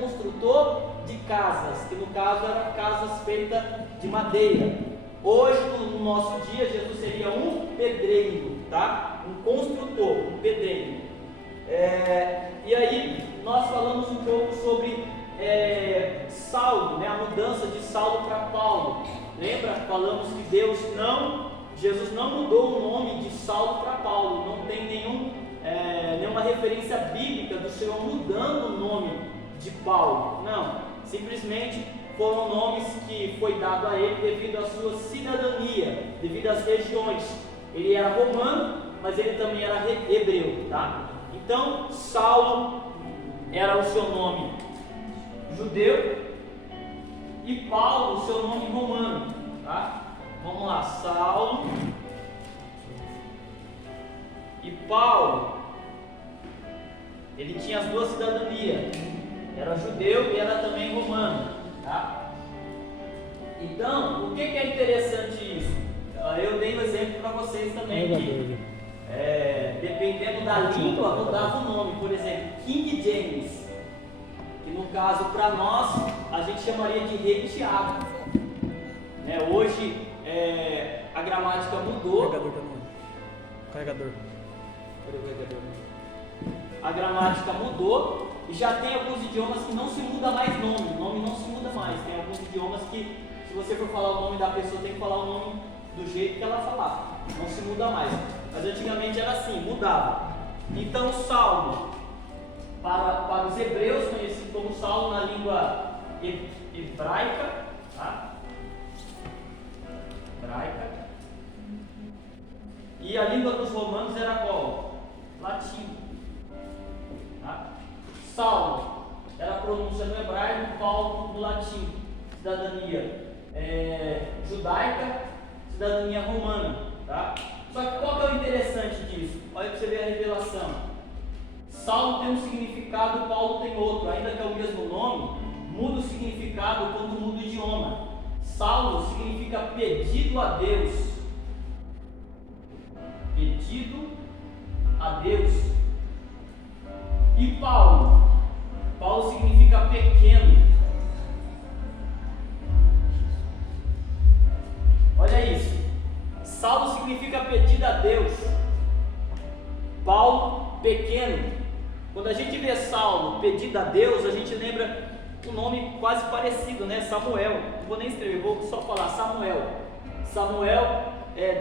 construtor de casas, que no caso eram casas feitas de madeira. Hoje, no nosso dia, Jesus seria um pedreiro, tá? Um construtor, um pedreiro. E aí, nós falamos um pouco sobre Saulo, né? A mudança de Saulo para Paulo. Lembra? Falamos que Jesus não mudou o nome de Saulo para Paulo. Não tem nenhuma referência bíblica do Senhor mudando o nome de Paulo. Não, simplesmente foram nomes que foi dado a ele devido à sua cidadania, devido às regiões. Ele era romano, mas ele também era hebreu, tá? Então, Saulo era o seu nome judeu e Paulo o seu nome romano, tá? Vamos lá, Saulo e Paulo, ele tinha as duas cidadanias, era judeu e era também romano, tá? Então, o que é interessante isso? Eu dei um exemplo para vocês também que dependendo da língua mudava o nome. Por exemplo, King James, que no caso para nós a gente chamaria de Rei Tiago, né? Hoje a gramática mudou. Carregador. A gramática mudou e já tem alguns idiomas que não se muda mais nome. O nome não se muda mais. Tem alguns idiomas que, se você for falar o nome da pessoa, tem que falar o nome do jeito que ela falar. Não se muda mais. Mas antigamente era assim, mudava. Então Saulo, para os hebreus, conhecido como Saulo na língua hebraica, tá? E a língua dos romanos era qual? Latim, tá? Saulo era a pronúncia no hebraico, Paulo no latim. Cidadania judaica, cidadania romana, tá? Só que qual que é o interessante disso? Olha para você ver a revelação. Saulo tem um significado, Paulo tem outro. Ainda que é o mesmo nome, muda o significado quando muda o idioma. Saulo significa pedido a Deus. Pedido a Deus. E Paulo significa pequeno. Olha isso. Saulo significa pedido a Deus. Paulo, pequeno. Quando a gente vê Saulo, pedido a Deus, a gente lembra um nome quase parecido, né? Samuel. Não vou nem escrever, vou só falar Samuel. Samuel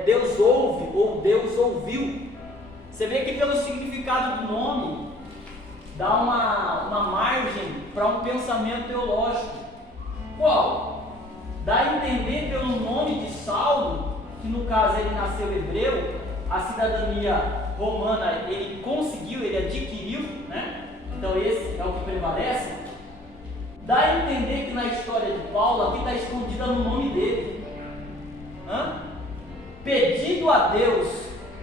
Deus ouve ou Deus ouviu. Você vê que pelo significado do nome dá uma margem para um pensamento teológico. Qual? Dá a entender pelo nome de Saulo, que no caso ele nasceu hebreu, a cidadania romana ele conseguiu, ele adquiriu, né? Então esse é o que prevalece. Dá a entender que na história de Paulo aqui está escondida no nome dele. Pedido a Deus,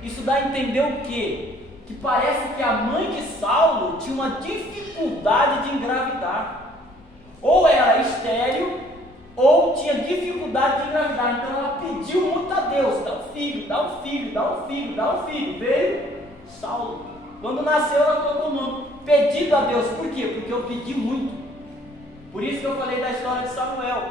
isso dá a entender o quê? Que parece que a mãe de Saulo tinha uma dificuldade de engravidar. Ou era estéril, ou tinha dificuldade de engravidar. Então ela pediu muito a Deus: dá um filho, dá um filho, dá um filho, dá um filho. Veio Saulo. Quando nasceu, ela colocou o nome. Pedido a Deus, por quê? Porque eu pedi muito. Por isso que eu falei da história de Samuel,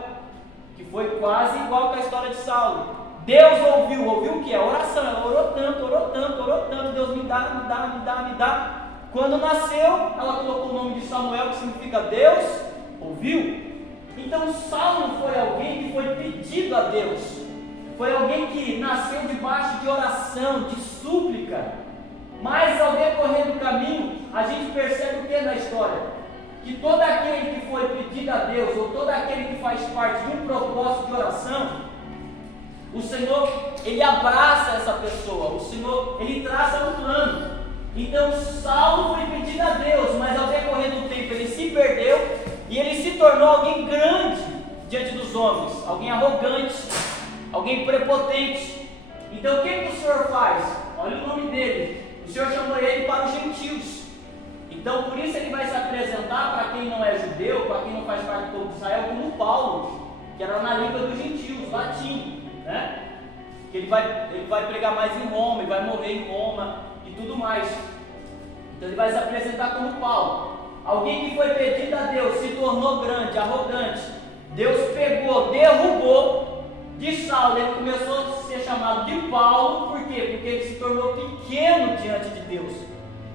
que foi quase igual com a história de Saulo. Deus ouviu o que? A oração. Ela orou tanto, Deus me dá. Quando nasceu, ela colocou o nome de Samuel, que significa Deus ouviu. Então Saulo foi alguém que foi pedido a Deus, foi alguém que nasceu debaixo de oração, de súplica. Mas ao decorrer do caminho, a gente percebe o que na história? Que todo aquele que foi pedido a Deus, ou todo aquele que faz parte de um propósito de oração, o Senhor, Ele abraça essa pessoa, o Senhor, Ele traça um plano. Então Saulo foi pedido a Deus, mas ao decorrer do tempo ele se perdeu e ele se tornou alguém grande diante dos homens, alguém arrogante, alguém prepotente. Então o que o Senhor faz? Olha o nome dele, o Senhor chamou ele para os gentios. Então por isso ele vai se apresentar para quem não é judeu, para quem não faz parte do povo de Israel, como Paulo, que era na língua dos gentios, latim, né? Que ele vai pregar mais em Roma, ele vai morrer em Roma e tudo mais. Então ele vai se apresentar como Paulo. alguém que foi pedido a Deus, se tornou grande, arrogante. Deus pegou, derrubou de Saulo, ele começou a ser chamado de Paulo, por quê? Porque ele se tornou pequeno diante de Deus.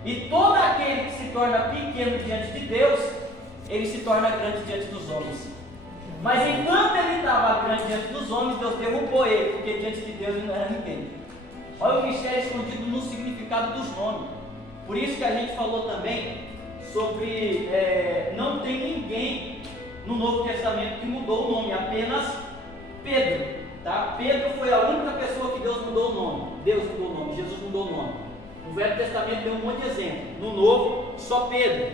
E todo aquele que se torna pequeno diante de Deus, ele se torna grande diante dos homens. Mas enquanto ele estava grande diante dos homens, Deus derrubou ele, porque diante de Deus ele não era ninguém. Olha o mistério escondido no significado dos nomes. Por isso que a gente falou também sobre não tem ninguém no Novo Testamento que mudou o nome, apenas Pedro. Tá? Pedro foi a única pessoa que Deus mudou o nome. Deus mudou o nome, Jesus mudou o nome. No Velho Testamento deu um monte de exemplo. No Novo, só Pedro.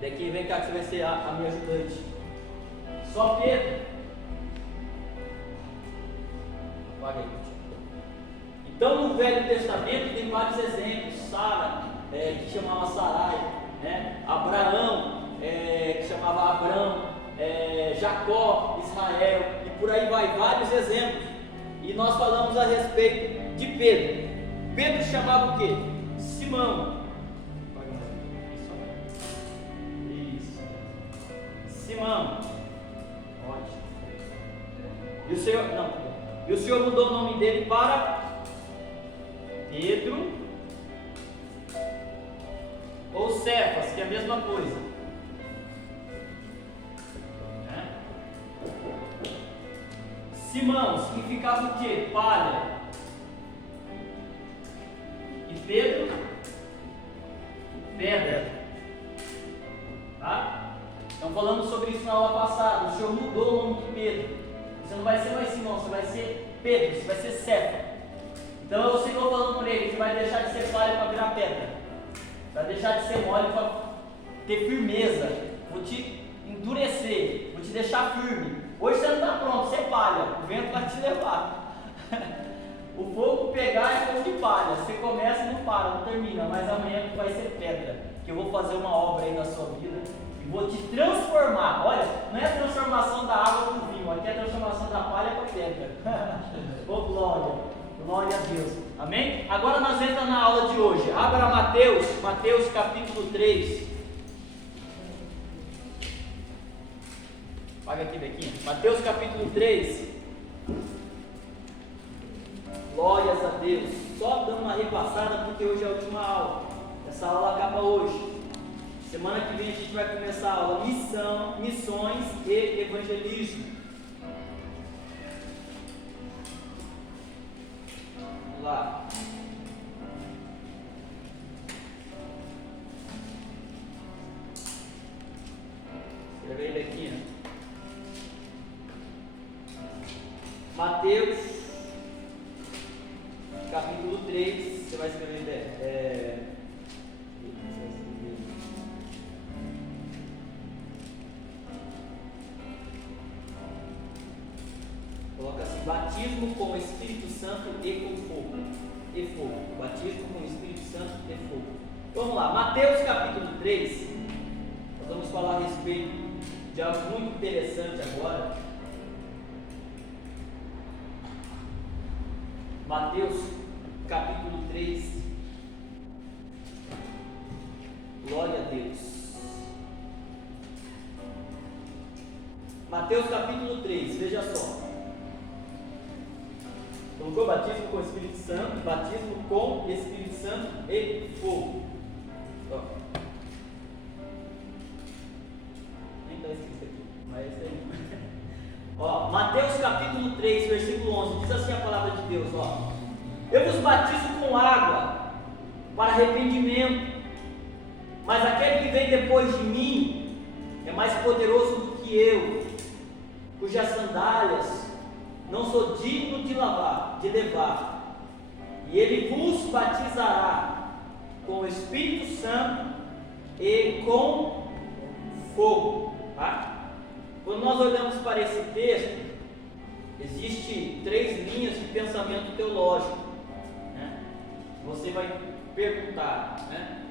Daqui vem cá que você vai ser a minha ajudante. Só Pedro. Apaga aí. Então no Velho Testamento tem vários exemplos. Sara, que chamava Sarai, né? Abraão, que chamava Abrão, Jacó, Israel, e por aí vai, vários exemplos. E nós falamos a respeito de Pedro. Pedro chamava o quê? Simão. Isso. Simão. Ótimo. E o Senhor mudou o nome dele para Pedro ou Cefas, que é a mesma coisa. Simão significava o quê? Palha. E Pedro? Pedra. Tá? Então falamos sobre isso na aula passada. O Senhor mudou o nome de Pedro. Você não vai ser mais Simão, você vai ser Pedro, você vai ser Cefas. Então o Senhor falando por ele que vai deixar de ser palha para virar pedra. Vai deixar de ser mole para ter firmeza. Vou te endurecer, vou te deixar firme. Hoje você não está pronto, você é palha, o vento vai te levar. O fogo pegar é fogo de palha. Você começa e não para, não termina, mas amanhã vai ser pedra. Que eu vou fazer uma obra aí na sua vida e vou te transformar. Olha, não é a transformação da água para o vinho, aqui é a transformação da palha para pedra. Oh, glória, glória a Deus. Amém? Agora nós entramos na aula de hoje. Abra Mateus capítulo 3. Paga aqui, Bequinha. Mateus capítulo 3. Glórias a Deus. Só dando uma repassada porque hoje é a última aula. Essa aula acaba hoje. Semana que vem a gente vai começar a aula missões e evangelismo. Vamos lá. Escreve aí, Bequinha. Mateus, capítulo 3, você vai escrever coloca assim, batismo com o Espírito Santo e com fogo. E fogo. Batismo com o Espírito Santo e fogo. Vamos lá, Mateus capítulo 3, nós vamos falar a respeito de algo muito interessante agora. Mateus capítulo 3, glória a Deus. Mateus capítulo 3, veja só. Colocou batismo com o Espírito Santo, batismo com Espírito Santo e fogo. Ó. Nem está escrito aqui, mas é isso aí. Ó, Mateus capítulo 3, versículo 11, diz assim a palavra de Deus, ó: eu vos batizo com água para arrependimento, mas aquele que vem depois de mim é mais poderoso do que eu, cujas sandálias não sou digno de levar, e ele vos batizará com o Espírito Santo e com fogo. Tá? Quando nós olhamos para esse texto, existem 3 linhas de pensamento teológico, né? Você vai perguntar, né?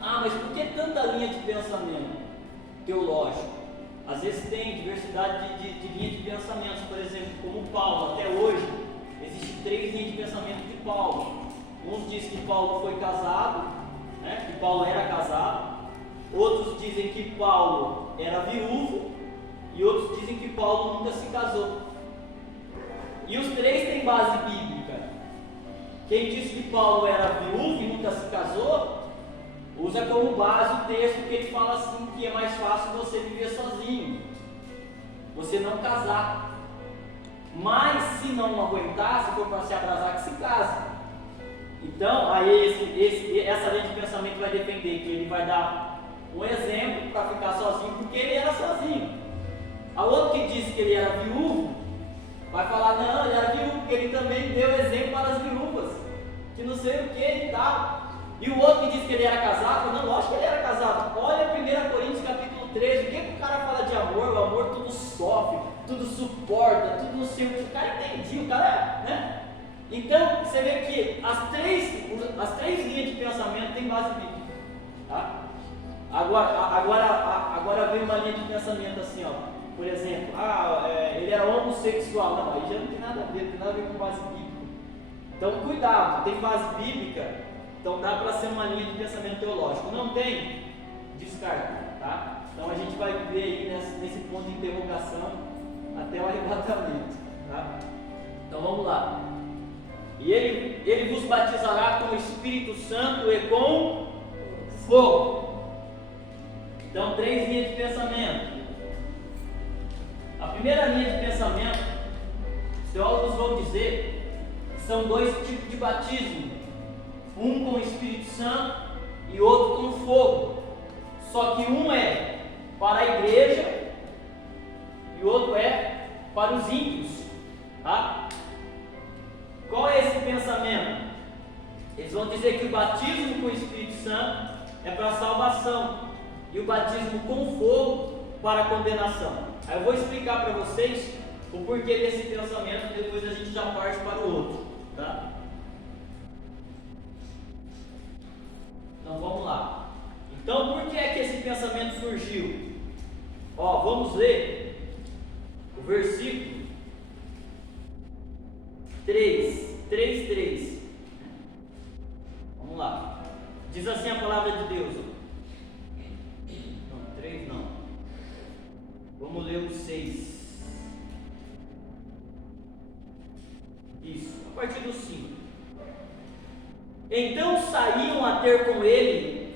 Mas por que tanta linha de pensamento teológico? Às vezes tem diversidade de linha de pensamentos, por exemplo, como Paulo, até hoje, existem 3 linhas de pensamento de Paulo. Uns dizem que Paulo foi casado, né, que Paulo era casado, outros dizem que Paulo era viúvo, e outros dizem que Paulo nunca se casou. E os três têm base bíblica. Quem diz que Paulo era viúvo e nunca se casou, usa como base o texto que ele fala assim, que é mais fácil você viver sozinho, você não casar. Mas se não aguentar, se for para se abrasar, que se case. Então, aí essa linha de pensamento vai defender que ele vai dar um exemplo para ficar sozinho, porque ele era sozinho. A outra que diz que ele era viúvo, vai falar, não, ele era viúvo, porque ele também deu exemplo para as viúvas, que não sei o que e tal. E o outro que diz que ele era casado, não, lógico que ele era casado. Olha 1 Coríntios capítulo 13, o que o cara fala de amor? O amor tudo sofre, tudo suporta, tudo não sei o que. O cara entendia, o cara, né? Então, você vê que as três linhas de pensamento têm base bíblica, tá? Agora vem uma linha de pensamento assim, ó. Por exemplo, ele era homossexual. Não, aí já não tem nada a ver, não tem nada a ver com base bíblica. Então, cuidado, tem base bíblica, então dá para ser uma linha de pensamento teológico. Não tem, descarta, tá? Então a gente vai ver aí nesse ponto de interrogação até o arrebatamento, tá? Então vamos lá. E ele vos batizará com o Espírito Santo e com fogo. Então, 3 linhas de pensamento. A primeira linha de pensamento, os teólogos vão dizer que são 2 tipos de batismo: um com o Espírito Santo e outro com fogo. Só que um é para a igreja e o outro é para os ímpios, tá? Qual é esse pensamento? Eles vão dizer que o batismo com o Espírito Santo é para a salvação e o batismo com fogo para a condenação. Aí eu vou explicar para vocês o porquê desse pensamento e depois a gente já parte para o outro, tá? Então vamos lá. Então por que é que esse pensamento surgiu? Ó, vamos ler o versículo 3. Vamos lá. Diz assim a palavra de Deus. Não, 3 não. Vamos ler o 6. Isso, a partir do 5. Então saíam a ter com ele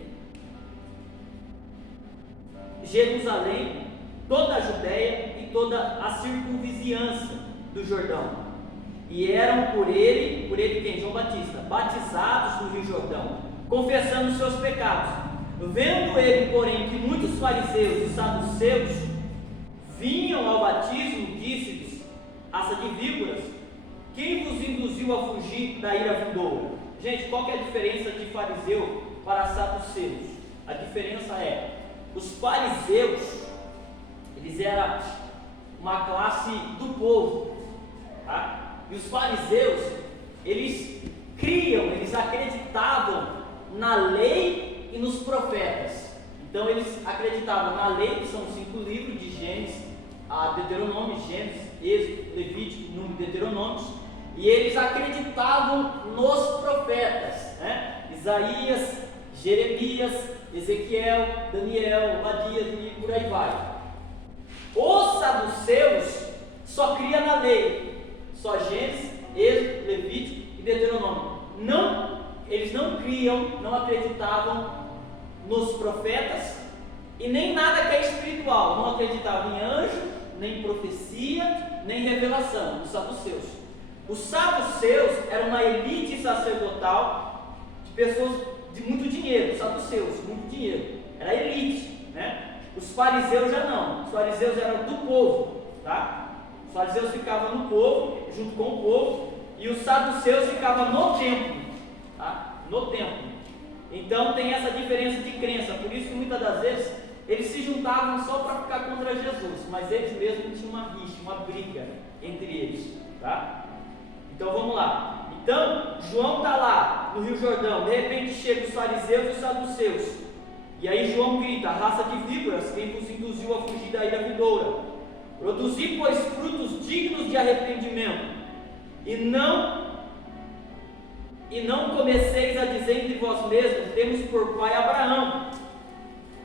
Jerusalém, toda a Judéia e toda a circunvizinhança do Jordão. E eram por ele quem? João Batista, batizados no Rio Jordão, confessando os seus pecados. Vendo ele, porém, que muitos fariseus e saduceus vinham ao batismo, disse-lhes: raça de víboras, quem vos induziu a fugir da ira vindoura? Gente, qual que é a diferença de fariseu para saduceus? A diferença é, os fariseus, eles eram uma classe do povo, tá? E os fariseus, eles acreditavam na lei e nos profetas. Então eles acreditavam na lei, que são os 5 livros de Gênesis, a Deuteronômio, Gênesis, Êxodo, Levítico, Número, Deuteronômio. E eles acreditavam nos profetas, né? Isaías, Jeremias, Ezequiel, Daniel, Obadias e por aí vai. Os saduceus só criam na lei, só Gênesis, Êxodo, Levítico e Deuteronômio. Eles não criam, não acreditavam nos profetas e nem nada que é espiritual. Não acreditavam em anjo, nem em profecia, nem em revelação. Os saduceus. Os saduceus eram uma elite sacerdotal de pessoas de muito dinheiro. Os saduceus, muito dinheiro. Era elite, né? Os fariseus já não. Os fariseus eram do povo, tá? Os fariseus ficavam no povo, junto com o povo, e os saduceus ficavam no templo, tá? No templo. Então tem essa diferença de crença. Por isso que muitas das vezes eles se juntavam só para ficar contra Jesus, mas eles mesmos tinham uma rixa, uma briga entre eles, tá? Então vamos lá. Então João está lá no Rio Jordão, de repente chegam os fariseus e os saduceus, e aí João grita: raça de víboras, quem vos induziu a fugir da ira vindoura? Produzi, pois, frutos dignos de arrependimento, e não E não comeceis a dizer entre vós mesmos, temos por pai Abraão.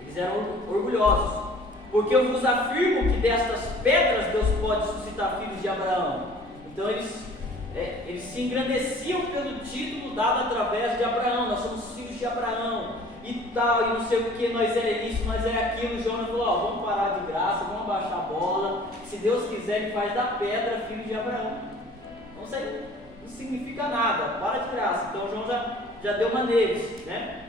Eles eram orgulhosos. Porque eu vos afirmo que destas pedras Deus pode suscitar filhos de Abraão. Então eles se engrandeciam pelo título dado através de Abraão. Nós somos filhos de Abraão e tal, e não sei o que, nós é isso, nós é aquilo. Jonas falou, vamos parar de graça, vamos abaixar a bola. Se Deus quiser, Ele faz da pedra filho de Abraão. Então isso aí não significa nada, para de graça. Então João já deu uma neles, né?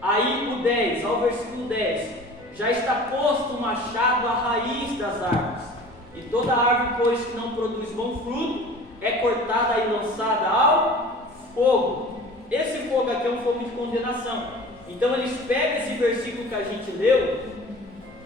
Aí o 10, ao versículo 10, já está posto o machado à raiz das árvores, e toda árvore, pois, que não produz bom fruto, é cortada e lançada ao fogo. Esse fogo aqui é um fogo de condenação. Então eles pegam esse versículo que a gente leu,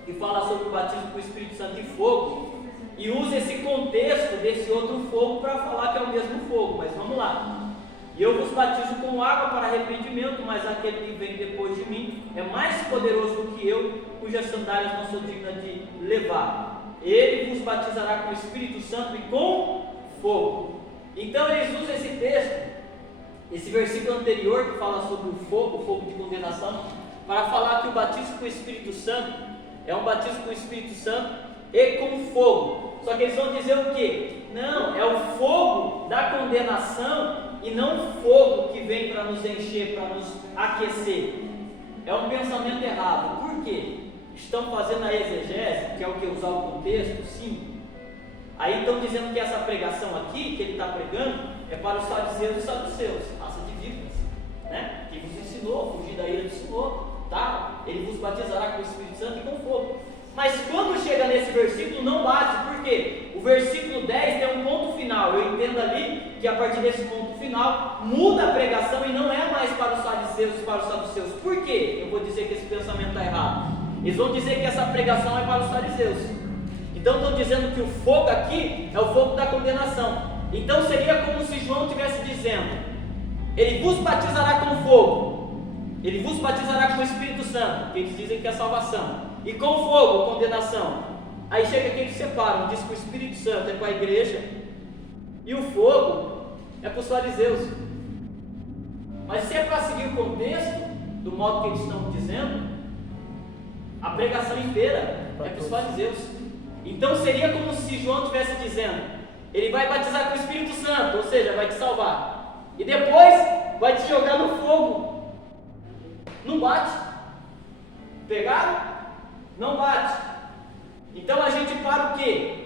que fala sobre o batismo com o Espírito Santo e fogo, e usa esse contexto desse outro fogo para falar que é o mesmo fogo. Mas vamos lá. E eu vos batizo com água para arrependimento, mas aquele que vem depois de mim é mais poderoso do que eu, cujas sandálias não sou digna de levar. Ele vos batizará com o Espírito Santo e com fogo. Então eles usam esse texto, esse versículo anterior que fala sobre o fogo de condenação, para falar que o batismo com o Espírito Santo é um batismo com o Espírito Santo e com fogo. Só que eles vão dizer o quê? Não, é o fogo da condenação e não o fogo que vem para nos encher, para nos aquecer. É um pensamento errado. Por quê? Estão fazendo a exegese, que é o que? Usar o contexto? Sim. Aí estão dizendo que essa pregação aqui, que ele está pregando, é para os fariseus e saduceus, raça de víboras, né? Que vos ensinou a fugir da ira do Senhor, tá? Ele vos batizará com o Espírito Santo e com fogo. Mas quando chega nesse versículo, não bate. Por quê? O versículo 10 tem um ponto final. Eu entendo ali que a partir desse ponto final muda a pregação e não é mais para os fariseus e para os saduceus. Por quê? Eu vou dizer que esse pensamento está errado. Eles vão dizer que essa pregação é para os fariseus. Então estão dizendo que o fogo aqui é o fogo da condenação. Então seria como se João estivesse dizendo: ele vos batizará com fogo, ele vos batizará com o Espírito Santo, que eles dizem que é salvação, e com fogo, condenação. Aí chega aqui, eles separam, diz que o Espírito Santo é para a igreja e o fogo é para os fariseus. Mas se é para seguir o contexto do modo que eles estão dizendo, a pregação inteira é para os fariseus. Então seria como se João estivesse dizendo: ele vai batizar com o Espírito Santo, ou seja, vai te salvar, e depois vai te jogar no fogo. Não bate. Pegaram? Não bate. Então a gente para o quê?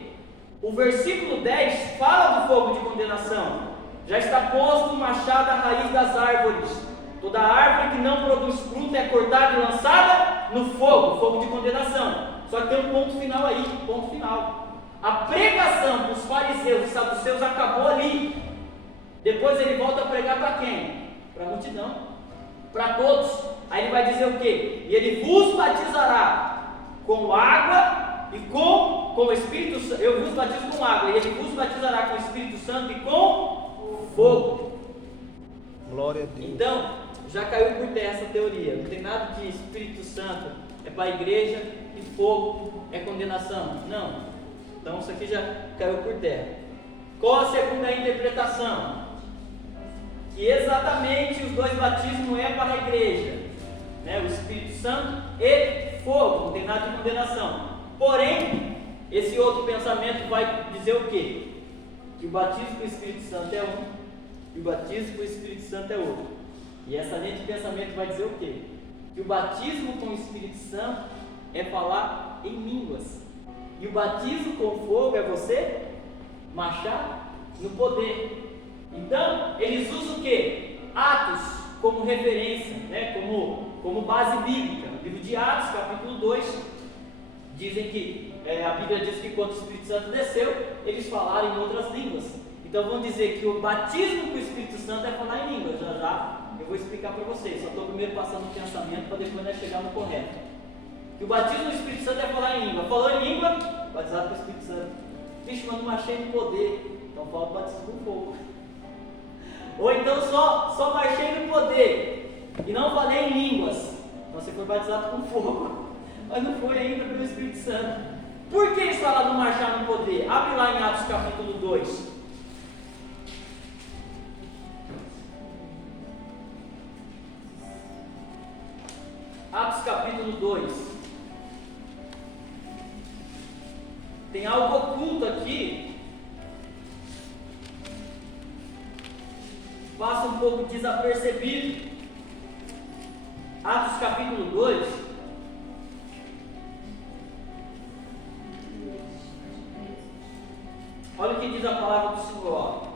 O versículo 10 fala do fogo de condenação. Já está posto um machado à raiz das árvores. Toda árvore que não produz fruto é cortada e lançada no fogo, fogo de condenação. Só que tem um ponto final aí, ponto final. A pregação para os fariseus e saduceus acabou ali. Depois ele volta a pregar para quem? Para a multidão, para todos. Aí ele vai dizer o quê? E ele vos batizará com água e com o Espírito Santo. Eu vos batizo com água, e ele vos batizará com o Espírito Santo e com fogo. Glória a Deus. Então, já caiu por terra essa teoria. Não tem nada de Espírito Santo é para a igreja e fogo é condenação. Não. Então isso aqui já caiu por terra. Qual a segunda interpretação? Que exatamente os dois batismos é para a igreja, né? O Espírito Santo e fogo, não tem nada de condenação. Porém, esse outro pensamento vai dizer o quê? Que o batismo com o Espírito Santo é um e o batismo com o Espírito Santo é outro. E essa linha de pensamento vai dizer o quê? Que o batismo com o Espírito Santo é falar em línguas, e o batismo com fogo é você marchar no poder. Então, eles usam o quê? Atos como referência, né? como base bíblica. No livro de Atos, capítulo 2, dizem que a Bíblia diz que quando o Espírito Santo desceu, eles falaram em outras línguas. Então vão dizer que o batismo com o Espírito Santo é falar em línguas. Já eu vou explicar para vocês, só estou primeiro passando o pensamento para depois nós chegar no correto. Que o batismo do Espírito Santo é falar em língua. Falou em língua, batizado com o Espírito Santo. Vixe, mas não marchei no poder, então fala o batismo com fogo. Ou então só marchei no poder e não falei em línguas, então você foi batizado com fogo, mas não foi ainda pelo Espírito Santo. Por que eles falaram do marchar no poder? Abre lá em Atos capítulo 2. capítulo 2. Tem algo oculto aqui, passa um pouco desapercebido. Atos capítulo 2. Olha o que diz a palavra do Senhor.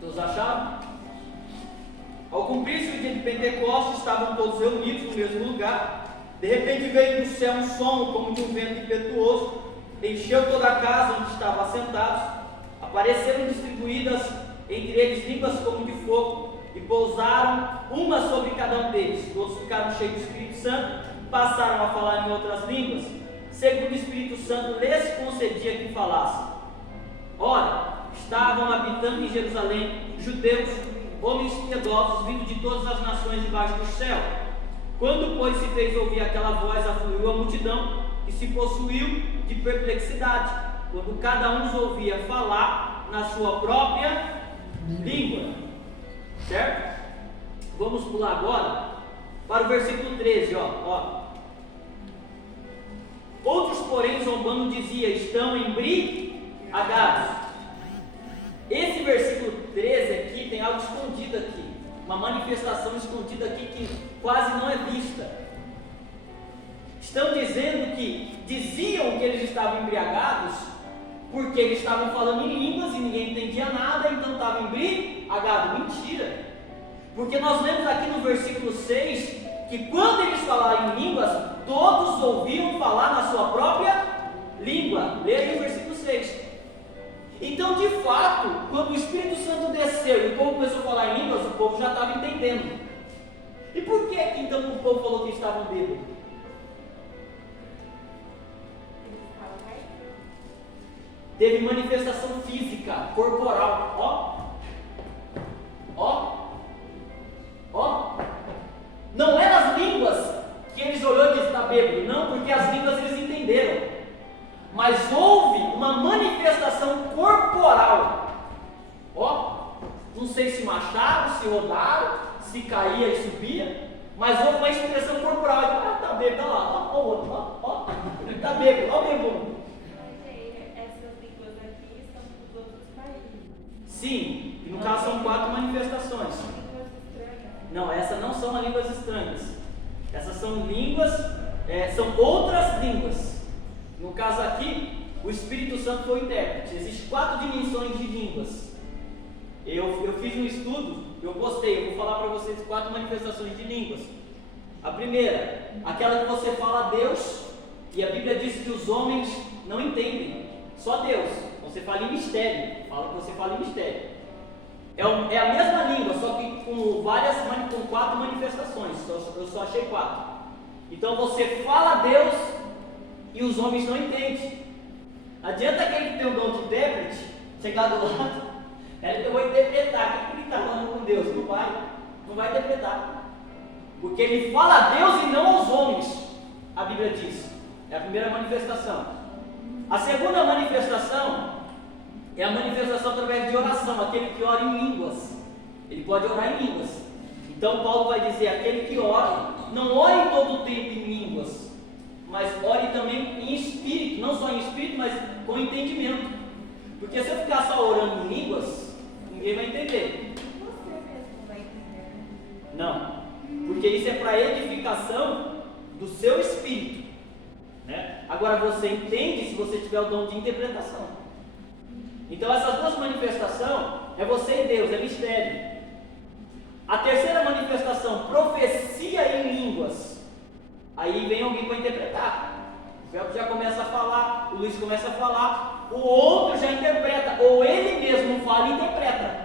Todos acharam? Ao cumprir-se o dia de Pentecostes, estavam todos reunidos no mesmo lugar. De repente veio do céu um som como de um vento impetuoso, encheu toda a casa onde estavam assentados. Apareceram distribuídas entre eles línguas como de fogo, e pousaram uma sobre cada um deles. Todos ficaram cheios do Espírito Santo, passaram a falar em outras línguas, segundo o Espírito Santo lhes concedia que falassem. Ora, estavam habitando em Jerusalém judeus, homens piedosos, vindos de todas as nações debaixo do céu. Quando, pois, se fez ouvir aquela voz, afluiu a multidão, e se possuiu de perplexidade, quando cada um os ouvia falar na sua própria língua. Certo? Vamos pular agora para o versículo 13, ó. Outros, porém, zombando, diziam: estão embriagados. Esse versículo 13 aqui tem algo escondido aqui, uma manifestação escondida aqui que quase não é vista. Estão dizendo que diziam que eles estavam embriagados porque eles estavam falando em línguas e ninguém entendia nada, então estavam embriagados. Mentira! Porque nós lemos aqui no versículo 6 que quando eles falaram em línguas, todos ouviam falar na sua própria língua. Leia aí o versículo 6. Então, de fato, quando o Espírito Santo desceu e o povo começou a falar em línguas, o povo já estava entendendo. E por que então o povo falou que estavam bêbados? Teve manifestação física, corporal. Não eram as línguas que eles olhou e disse: está bêbado. Não, porque as línguas eles entenderam. Mas houve uma manifestação corporal. Não sei se marcharam, se rodaram, se caía e subia, mas houve uma expressão corporal. Está bêbado, olha lá, o outro, está bêbado, olha o bêbado. Essas línguas aqui estão para os outros países. Sim, e no caso são 4 manifestações. Línguas estranhas. Não, essas não são línguas estranhas. Essas são línguas, são outras línguas. No caso aqui, o Espírito Santo foi o intérprete. Existem 4 dimensões de línguas. Eu fiz um estudo, eu gostei, eu vou falar para vocês 4 manifestações de línguas. A primeira, aquela que você fala a Deus, e a Bíblia diz que os homens não entendem, só Deus. Você fala em mistério, fala que você fala em mistério. É a mesma língua, só que com 4 manifestações, eu só achei 4. Então você fala a Deus e os homens não entendem. Adianta aquele que tem o dom de intérprete chegar do lado, eu vou interpretar, o que ele está falando com Deus? Não vai interpretar, porque ele fala a Deus e não aos homens, a Bíblia diz. É a primeira manifestação. A segunda manifestação é a manifestação através de oração, aquele que ora em línguas. Ele pode orar em línguas. Então Paulo vai dizer: aquele que ora, não ore todo o tempo em línguas, mas ore também em espírito, não só em espírito, mas com entendimento. Porque se eu ficar só orando em línguas, ninguém vai entender. Você mesmo vai entender. Não, porque isso é para edificação do seu espírito, né? Agora você entende se você tiver o dom de interpretação. Então essas 2 manifestações é você e Deus, é mistério. A terceira manifestação, profecia em línguas. Aí vem alguém para interpretar. O Felps já começa a falar, o Luiz começa a falar, o outro já interpreta, ou ele mesmo fala e interpreta.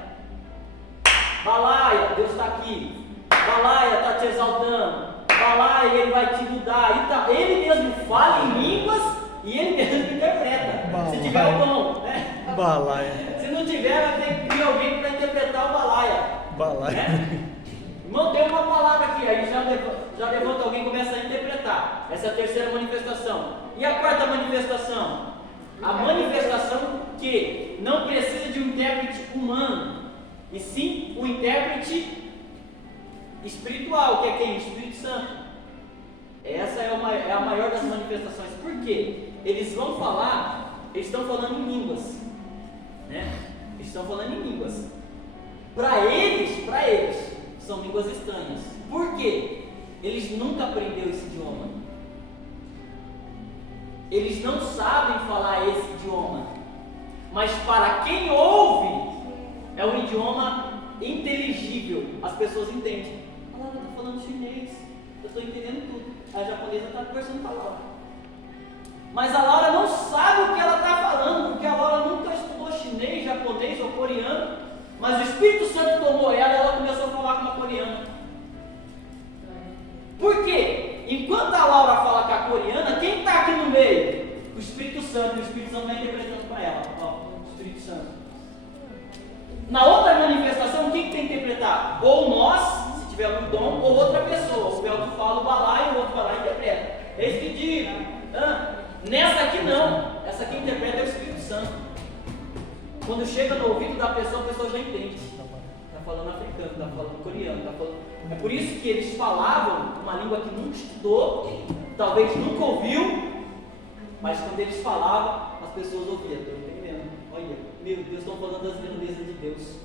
Balaia, Deus está aqui. Balaia está te exaltando. Balaia, ele vai te mudar. Ele mesmo fala em línguas e ele mesmo interpreta. Balaia. Se tiver o dom, né? Balaia. Se não tiver, vai ter que vir alguém para interpretar o balaia. Balaia. Né? Irmão, tem uma palavra aqui, aí já levanta alguém e começa a interpretar. Essa é a terceira manifestação. E a quarta manifestação? A manifestação que não precisa de um intérprete humano, e sim um intérprete espiritual, que é quem? Espírito Santo. Essa é a maior das manifestações. Por quê? Eles vão falar, eles estão falando em línguas, né? Eles estão falando em línguas. Para eles, são línguas estranhas. Por quê? Eles nunca aprenderam esse idioma. Eles não sabem falar esse idioma. Mas para quem ouve, é um idioma inteligível. As pessoas entendem. A Laura está falando chinês, eu estou entendendo tudo. A japonesa está conversando com a Laura. Mas a Laura não sabe o que ela está falando, porque a Laura nunca estudou chinês, japonês ou coreano. Mas o Espírito Santo tomou ela e ela começou a falar com uma coreana. Por quê? Enquanto a Laura fala com a coreana, quem está aqui no meio? O Espírito Santo. E o Espírito Santo vai interpretando para ela. Ó, o Espírito Santo. Na outra manifestação, quem tem que interpretar? Ou nós, se tiver algum dom, ou outra pessoa. O Belto fala o balaio, o outro balaio interpreta. É isso que digo. Nessa aqui não. Essa aqui interpreta é o Espírito Santo. Quando chega no ouvido da pessoa, a pessoa já entende. Está falando africano, está falando coreano, está falando... É por isso que eles falavam uma língua que nunca estudou, talvez nunca ouviu, mas quando eles falavam, as pessoas ouviam. Estou entendendo. Olha, meu Deus, estão falando das grandezas de Deus.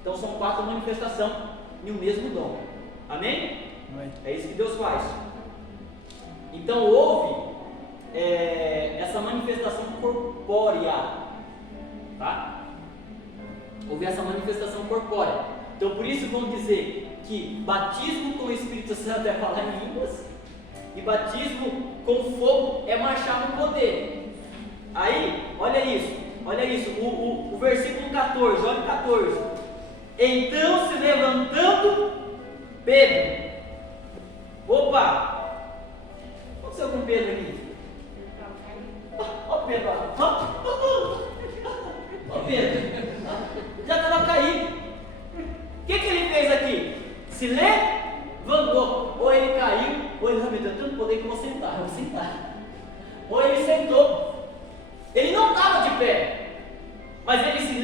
Então são 4 manifestações e o mesmo dom. Amém? Amém. É isso que Deus faz. Então houve essa manifestação corpórea, tá? Houve essa manifestação corpórea. Então por isso vão dizer que batismo com o Espírito Santo é falar em línguas e batismo com fogo é marchar no poder. Aí, olha isso, o versículo 14, olha o 14. Então se levantando Pedro, opa, o que aconteceu com Pedro aqui? Ó Pedro, ó Pedro, já estava caído. O que ele fez aqui? Se levantou, ou ele caiu, ou ele me deu tanto poder que eu vou sentar. Ou ele sentou. Ele não estava de pé, mas ele se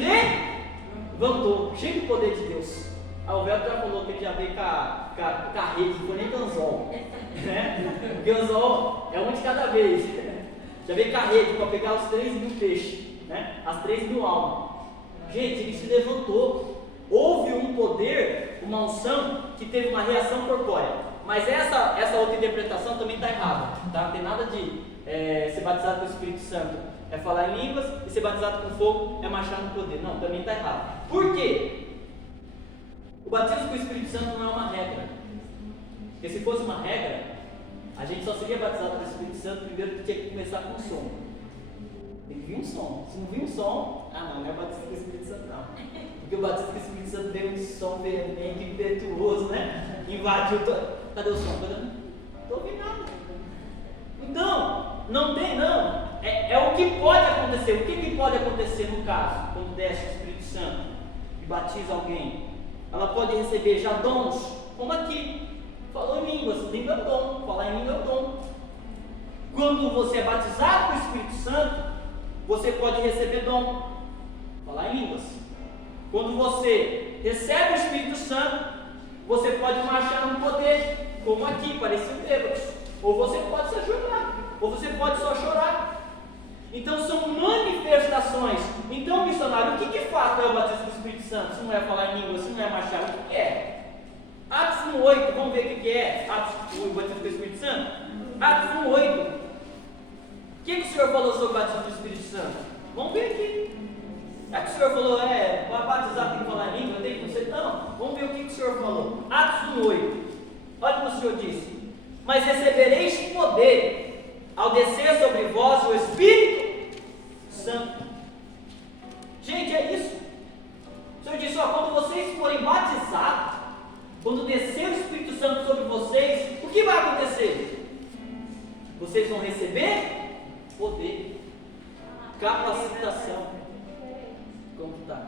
levantou, cheio do poder de Deus. O Velto já falou que ele já veio com a rede, não foi nem anzol, né? Porque anzol é um de cada vez. Já veio com a rede para pegar os 3.000 peixes, né? As 3.000 almas. Gente, ele se levantou. Houve um poder, uma unção que teve uma reação corpórea. Mas essa outra interpretação também está errada, tá? Não tem nada de ser batizado com o Espírito Santo é falar em línguas e ser batizado com fogo é marchar no poder. Não, também está errado. Por quê? O batismo com o Espírito Santo não é uma regra. Porque se fosse uma regra, a gente só seria batizado com o Espírito Santo primeiro que tinha que começar com o som. Tem que vir um som. Se não vir um som, não é batismo com o Espírito Santo não. Porque o batismo com o Espírito Santo veio um som veemente, impetuoso, né? Invadiu todo. Cadê o som? Não estou ouvindo nada. Então, não tem não. É o que pode acontecer. O que pode acontecer no caso, quando desce o Espírito Santo e batiza alguém? Ela pode receber já dons, como aqui. Falou em línguas, língua é dom. Falar em língua é dom. Quando você é batizado com o Espírito Santo, você pode receber dom. Falar em línguas. Quando você recebe o Espírito Santo, você pode marchar no poder, como aqui, pareciam bêbados. Ou você pode se ajoelhar, ou você pode só chorar. Então são manifestações. Então, missionário, o que de fato é o batismo do Espírito Santo? Se não é falar em línguas, se não é marchar, o que é? Atos 1:8, vamos ver o que é o batismo do Espírito Santo? Atos 1:8. O que o Senhor falou sobre o batismo do Espírito Santo? Vamos ver aqui. É que o Senhor falou, para batizar tem que falar em língua, tem que ser? Não. Vamos ver o que o Senhor falou. Atos 1:8. Olha o que o Senhor disse. Mas recebereis poder ao descer sobre vós o Espírito Santo. Gente, é isso. O Senhor disse, quando vocês forem batizados, quando descer o Espírito Santo sobre vocês, o que vai acontecer? Vocês vão receber poder, capacitação. Como está?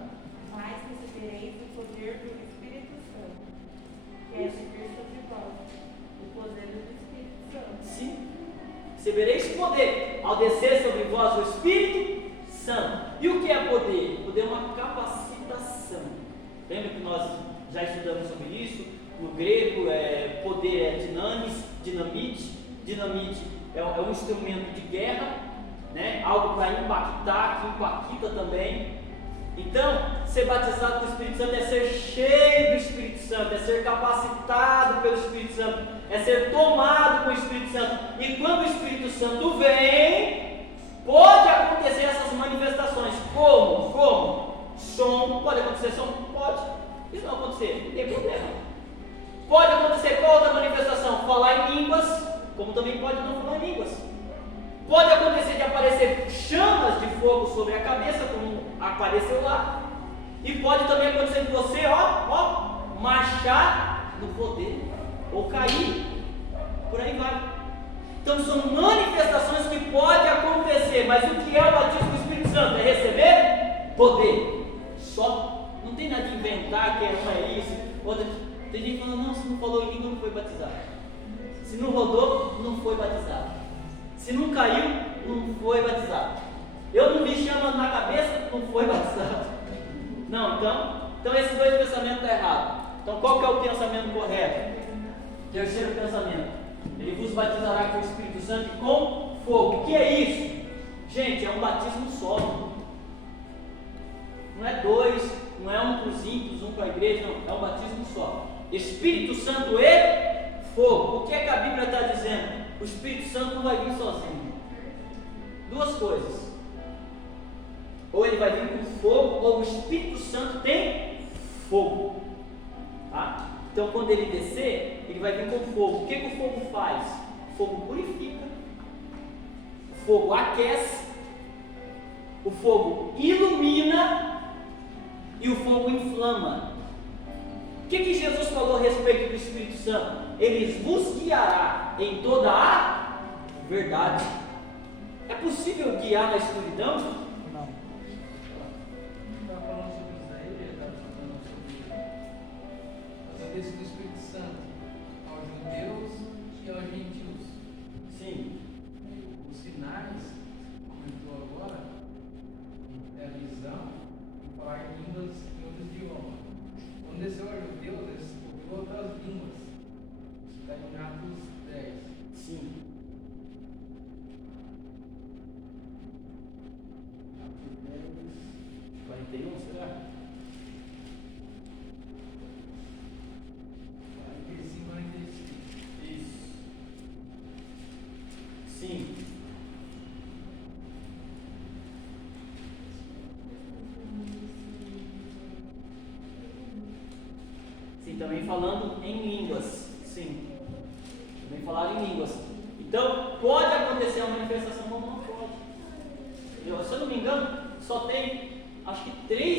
Mas recebereis o poder do Espírito Santo, que é subir sobre vós, o poder do Espírito Santo. Sim. Recebereis poder ao descer sobre vós o Espírito Santo. E o que é poder? Poder é uma capacitação. Lembra que nós já estudamos sobre isso? no grego, poder é dinamite. Dinamite é um instrumento de guerra, né? Algo para impactar, que impacta também. Então, ser batizado com o Espírito Santo é ser cheio do Espírito Santo, é ser capacitado pelo Espírito Santo, é ser tomado com o Espírito Santo. E quando o Espírito Santo vem, pode acontecer essas manifestações. Como? Som, pode acontecer som? Pode. Isso não acontecer, não tem problema. Pode acontecer qual outra manifestação? Falar em línguas, como também pode não falar em línguas. Pode acontecer de aparecer chamas de fogo sobre a cabeça, como apareceu lá. E pode também acontecer de você, marchar no poder, ou cair, por aí vai. Então são manifestações que podem acontecer, mas o que é o batismo do Espírito Santo? É receber poder, só. Não tem nada de inventar que não é isso. Tem gente falando, não, se não falou em língua não foi batizado. Se não rodou, não foi batizado. Se não caiu, não foi batizado. Eu não vi chama na cabeça, não foi batizado. Não, então esses dois pensamentos estão errados. Então qual que é o pensamento correto? Terceiro pensamento: ele vos batizará com o Espírito Santo e com fogo. O que é isso? Gente, é um batismo só. Não é dois, não é um para os ímpios, um para a igreja, não. É um batismo só. Espírito Santo e fogo. O que é que a Bíblia está dizendo? O Espírito Santo não vai vir sozinho. Duas coisas: ou ele vai vir com fogo, ou o Espírito Santo tem fogo. Tá? Então quando ele descer, ele vai vir com fogo. O que o fogo faz? O fogo purifica, o fogo aquece, o fogo ilumina e o fogo inflama. O que Jesus falou a respeito do Espírito Santo? Ele vos guiará em toda a verdade. É possível guiar na escuridão? Não. Está falando sobre Isaías, está falando sobre a descida do Espírito Santo aos judeus e aos gentios. Sim. Os sinais, comentou agora, é a visão e falar em línguas em outros idiomas. Quando desceu aos judeus, eles ouviram outras línguas. Isso está em Atos 10. Sim. Atos 10, 41, será? 45, 46. Isso. Sim. Sim, também falando em línguas. Sim. Também falaram em línguas. Então, pode acontecer uma manifestação, como não pode. Se eu não me engano, só tem, acho que 3